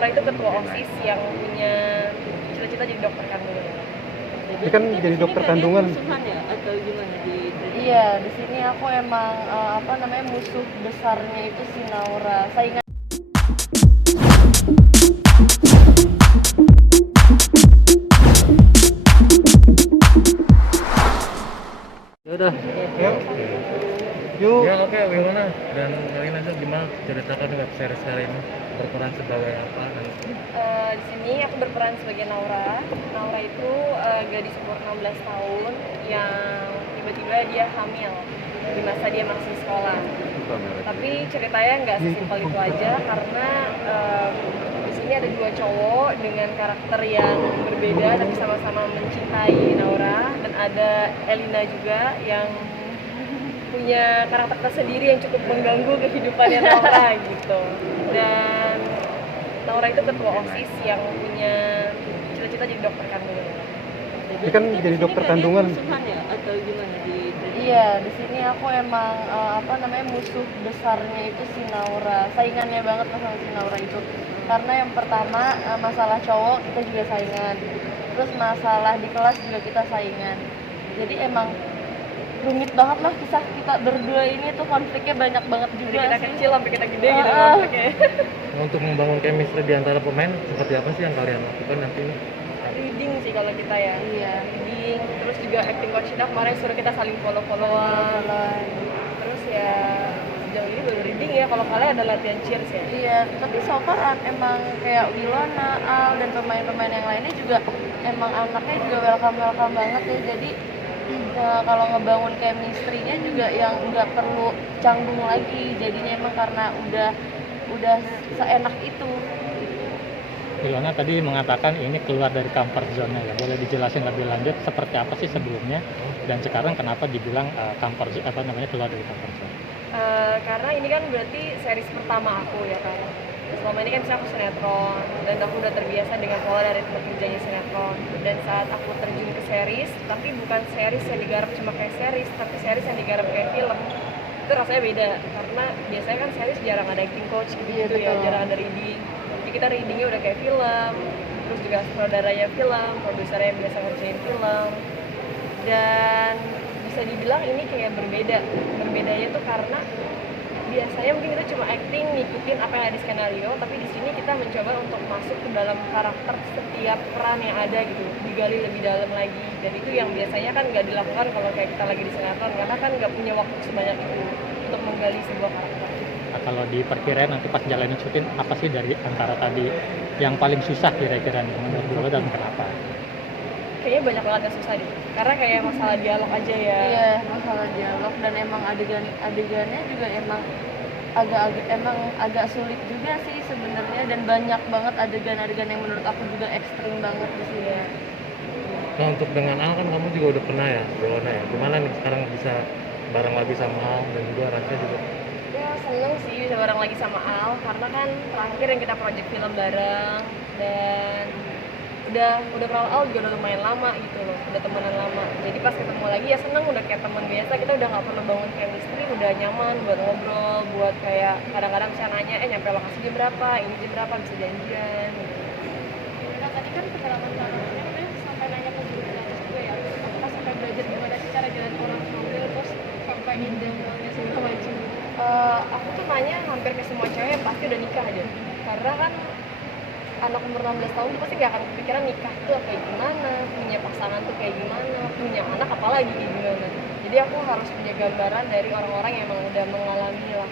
Naura itu ketua OSIS yang punya cita-cita jadi dokter kandungan. Ini kan jadi dokter kandungan. Musuhan ya atau gimana di Iya, di sini aku emang musuh besarnya itu si Naura. Saingan. Ya udah. Ya. Yuk. Ya oke, gimana? Dan kalian aja gimana ceritakan web series kali ini berperan sebagai apa? Di sini aku berperan sebagai Naura. Naura itu gadis umur 16 tahun yang tiba-tiba dia hamil di masa dia masih sekolah. Tapi ceritanya nggak sesimpel itu aja karena di sini ada dua cowok dengan karakter yang berbeda tapi sama-sama mencintai Naura, dan ada Elina juga yang punya karakter tersendiri yang cukup mengganggu kehidupannya Naura gitu. Dan Naura itu ketua OSIS yang punya cita-cita jadi dokter kandungan. Ini kan jadi dokter kandungan. Musuhan ya atau gimana di Iya, di sini aku emang musuh besarnya itu si Naura. Saingannya banget lah sama si Naura itu. Karena yang pertama masalah cowok kita juga saingan. Terus masalah di kelas juga kita saingan. Jadi emang rumit banget lah kisah kita berdua ini tuh, konfliknya banyak banget juga. Dari kita sih. kecil sampai kita gede gitu konfliknya. Untuk membangun chemistry di antara pemain seperti apa sih yang kalian lakukan nanti? Reading sih kalau kita ya. Iya. Reading, terus juga acting coach kita kemarin suruh kita saling follow-followan. Terus ya sejauh ini baru reading ya, kalau kalian ada latihan cheers ya. Iya, tapi so far emang kayak Wilona, Al, dan pemain-pemain yang lainnya juga emang anaknya juga welcome banget ya. Jadi kalau ngebangun chemistry-nya juga yang nggak perlu canggung lagi. Jadinya emang karena udah seenak itu. Ilona tadi mengatakan ini keluar dari comfort zone-nya ya. Boleh dijelasin lebih lanjut seperti apa sih sebelumnya dan sekarang kenapa dibilang keluar dari comfort zone? Karena ini kan berarti series pertama aku ya kan. Selama ini kan aku sinetron dan aku udah terbiasa dengan pola dari tempat kerjanya sinetron. Dan saat aku terjun ke series, tapi bukan series yang digarap cuma kayak series, tapi series yang digarap kayak film, itu rasanya beda. Karena biasanya kan series jarang ada acting coach gitu ya, jarang ada reading. Jadi kita readingnya udah kayak film, terus juga sutradaranya film, produsernya yang biasa ngerjain film. Dan bisa dibilang ini kayak berbeda. Berbedanya tuh karena biasanya mungkin kita cuma acting, ngikutin apa yang ada di skenario, tapi di sini kita mencoba untuk masuk ke dalam karakter setiap peran yang ada gitu, digali lebih dalam lagi. Dan itu yang biasanya kan nggak dilakukan kalau kayak kita lagi di sinetron, karena kan nggak punya waktu sebanyak itu untuk menggali sebuah karakter. Nah, kalau diperkirain nanti pas jalanin syuting apa sih dari antara tadi yang paling susah kira-kira nih menurut gue dan kenapa? Kayaknya banyak banget yang susah deh, karena kayak masalah dialog aja ya. Iya, masalah dialog dan emang adegannya juga emang agak sulit juga sih sebenarnya, dan banyak banget adegan-adegan yang menurut aku juga ekstrim banget di sini. Nah untuk dengan Al kan kamu juga udah pernah ya, Wilona ya. Gimana nih sekarang bisa bareng lagi sama Al dan juga rasanya juga? Ya seneng sih bisa bareng lagi sama Al, karena kan terakhir yang kita project film bareng, dan udah kenal Al juga udah lumayan lama gitu loh, udah temenan lama. Jadi pas ketemu lagi ya seneng, udah kayak teman biasa, kita udah nggak perlu bangun chemistry, udah nyaman buat ngobrol, buat kayak kadang-kadang bisa nanya nyampe lokasi jam berapa, ini jam berapa, bisa janjian gitu. Nah tadi kan pengalaman kamunya kan sampai nanya ke guru juga ya, apakah sampai belajar gimana sih cara jalan orang mobil, terus sampai indah-indahnya segala macam. Aku tuh nanya hampir ke semua cewek yang pasti udah nikah aja, karena kan anak umur 16 tahun tuh pasti gak akan kepikiran nikah tuh kayak gimana, punya pasangan tuh kayak gimana, punya anak apalagi kayak gimana. Jadi aku harus punya gambaran dari orang-orang yang emang udah mengalami lah.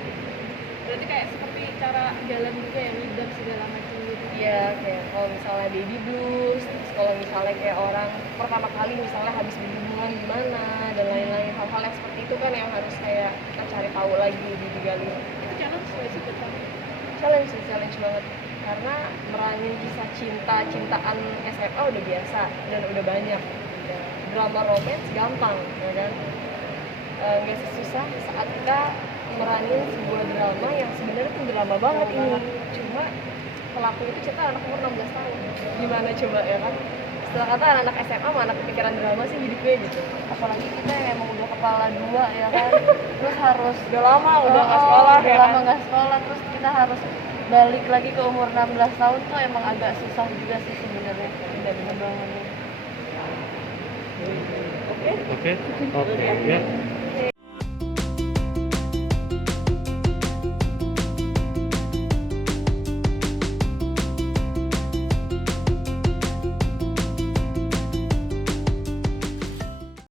Berarti kayak seperti cara jalan juga ya, ngidam segala macam gitu. Iya, kayak kalau misalnya baby blues, terus kalau misalnya kayak orang pertama kali misalnya habis berhubungan gimana, dan lain-lain. Hal-hal yang seperti itu kan yang harus kayak kita cari tahu lagi, digali. Itu challenge nggak sih buat kamu? Challenge banget. Karena meranin kisah cintaan SMA udah biasa dan udah banyak. Ya, drama romance gampang, ya kan? Nggak sesusah saat kita meranin sebuah drama yang sebenarnya tuh drama banget ini. Cuma pelaku itu cerita anak umur 16 tahun. Gimana coba ya kan? Setelah kata anak SMA mana kepikiran drama sih hidupnya gitu. Apalagi kita yang emang udah kepala dua ya kan. Terus harus Udah lama udah nggak sekolah udah ya lama kan? nggak sekolah, terus kita harus balik lagi ke umur 16 tahun tuh emang agak susah juga sih sebenarnya ngebangunnya. Oke. Oke, ya.